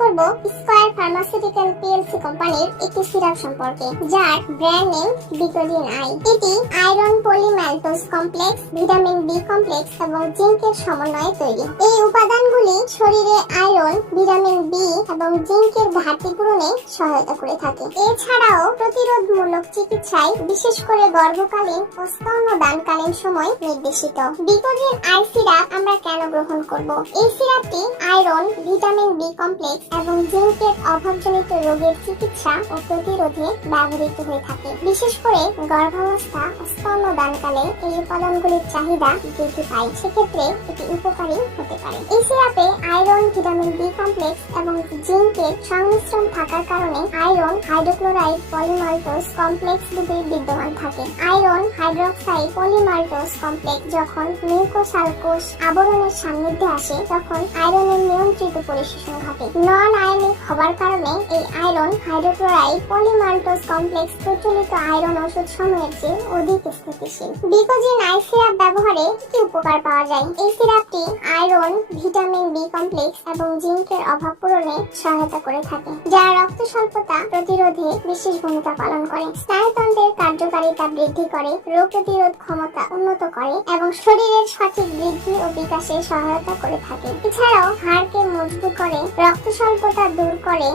করব square pharmaceutical PLC কোম্পানির একটি সিরাপ সম্পর্কে, যার ব্র্যান্ড নেম বিকোজিন আই। এটি iron polymaltose complex, vitamin B complex এবং জিঙ্কের সমন্বয়ে তৈরি। এই উপাদানগুলি শরীরে আয়রন, ভিটামিন বি এবং জিঙ্কের ঘাটতি পূরণে সহায়তা করে থাকে। এছাড়াও প্রতিরোধমূলক চিকিৎসায়, বিশেষ করে গর্ভকালীন ও স্তন্যদানকালীন সময় নির্দেশিত। বিকোজিন আই সিরাপ আমরা কেন গ্রহণ করব? এই সিরাপটি আয়রন, ভিটামিন বি কমপ্লেক্স এবং জিঙ্কের অভাবজনিত রোগের চিকিৎসা ও প্রতিরোধে ব্যবহৃত হয়ে থাকে। বিশেষ করে গর্ভাবস্থা ও স্তন্যদানকালে এই উপাদানগুলির চাহিদা বৃদ্ধি পায়, সেক্ষেত্রে এটি উপকারী হতে পারে। এই সিরাপে আয়রন, ভিটামিন বি কমপ্লেক্স এবং জিঙ্কের সংমিশ্রণ থাকার কারণে আয়রন হাইড্রোক্লোরাইড পলিমাল্টোজ কমপ্লেক্স রূপে বিদ্যমান থাকে। আয়রন হাইড্রোক্সাইড পলিমাল্টোজ কমপ্লেক্স যখন মিউকোসাল কোষ আবরণের সান্নিধ্যে আসে, তখন আয়রনের নিয়ন্ত্রিত পরিশোষণ ঘটে। নন আয়নিক হবার কারণে এই আয়রন হাইড্রোক্লোরাইড পলিমাল্টোজ কমপ্লেক্স প্রচলিত আয়রন ওষুধ সমূহের চেয়ে অধিক স্থিতিশীল। বিকোজিন আই সিরাপ ব্যবহারে কি উপকার পাওয়া যায়? এই সিরাপটি আয়রন, ভিটামিন বি কমপ্লেক্স এবং জিঙ্কের অভাব পূরণে সহায়তা করে থাকে, যা রক্ত স্বল্পতা প্রতিরোধে বিশেষ ভূমিকা পালন করে। স্নায়ুতন্ত্রের কার্যকারিতা বৃদ্ধি করে, রোগ প্রতিরোধ ক্ষমতা উন্নত করে এবং শরীরের সঠিক বৃদ্ধি ও বিকাশে সহায়তা করে থাকে। এছাড়াও হাড়কে মজবুত করে, রক্ত স্বল্পতা দূর করে,